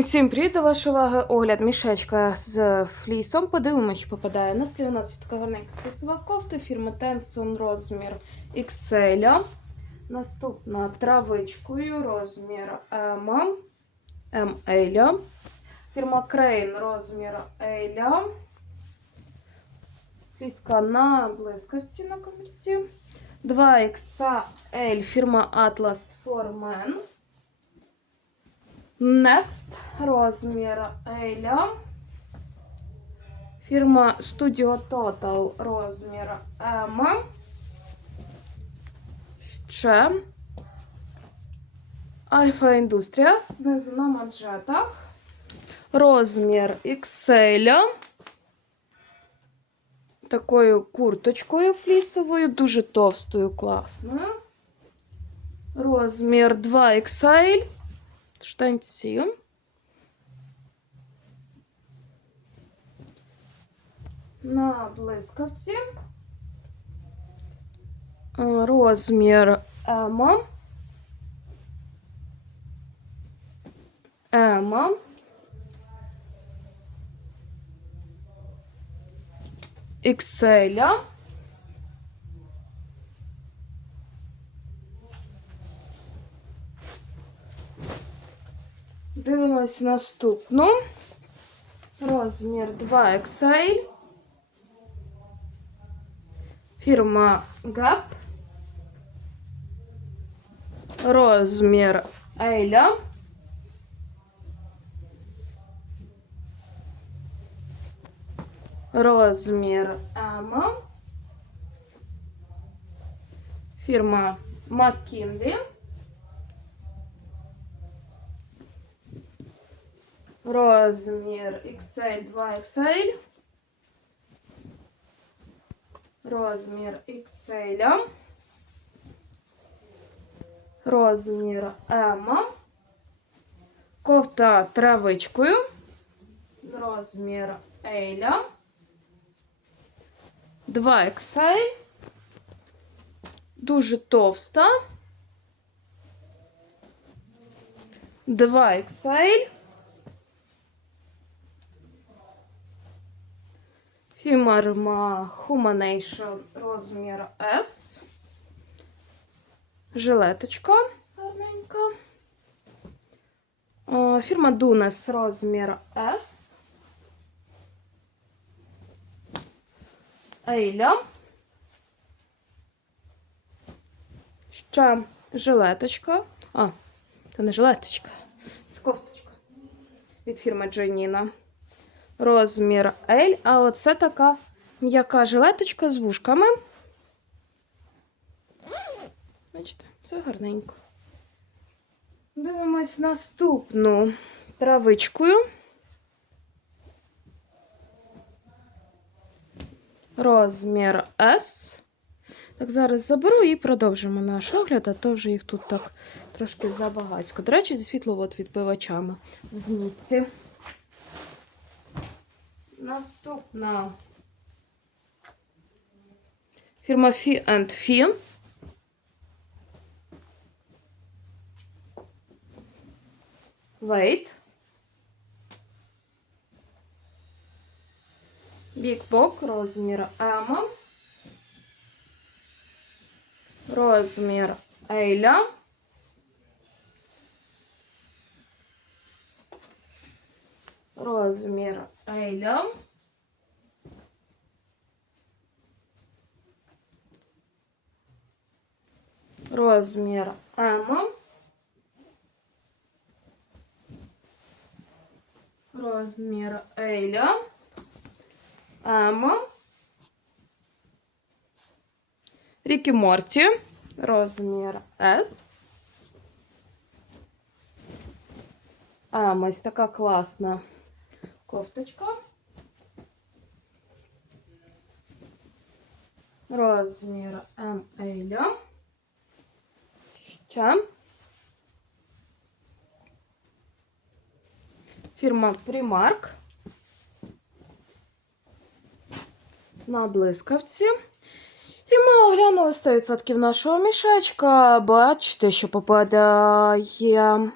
Усім привіт до вашої уваги. Огляд мішечка з флісом. Подивимося, що попадає. На у нас є така гарненька флісова кофта фірми Tenson розмір XL. Наступна травичкою розмір M. ML. Фірма Crane розмір L. Фліска на блискавці на комірці. 2XL фірма Atlas for Men. Next розмір Еля. Фірма Studio Total розмір М. Ще. Alpha Industries знизу на манжетах. Розмір XL. Такою курточкою флісовою, дуже товстою, класною. Розмір 2XL штанці. На блискавці. Е, Розмір М. М. XL. Дивимось наступну. Розмір 2XL. Фірма Gap. Розмір Еля. Розмір М. Фірма McKinley. Розмір XL 2XL. Розмір XL. Розмір М. Кофта травичкою. Розмір L. 2XL. Дуже товста. 2XL. Фірма Humanation розмір S. Жилеточка гарненька. Е, Фірма Dunes розмір S. Ейля. Ще жилеточка. А, це не жилеточка. Це кофточка. Від фірми Джаніна розмір L, а оце така м'яка жилеточка з вушками. Бачите, все гарненько. Дивимось наступну травичкою. Розмір S. Так, зараз заберу і продовжимо наш огляд, а то вже їх тут так трошки забагацько. До речі, зі світловод відбивачами в змітці. Наступна фірма Fee and Fee. Wait. Big Box, розмір М. Розмір Еля. Розмір Еля. Розмір М. Розмір Еля. М. Рікі Морті. Розмір С. М. Ось така класна Кофточка. Розмір М Еля. Ще. Фірма Primark. На блискавці. І ми оглянули 100% нашого мішечка. Бачите, що попадає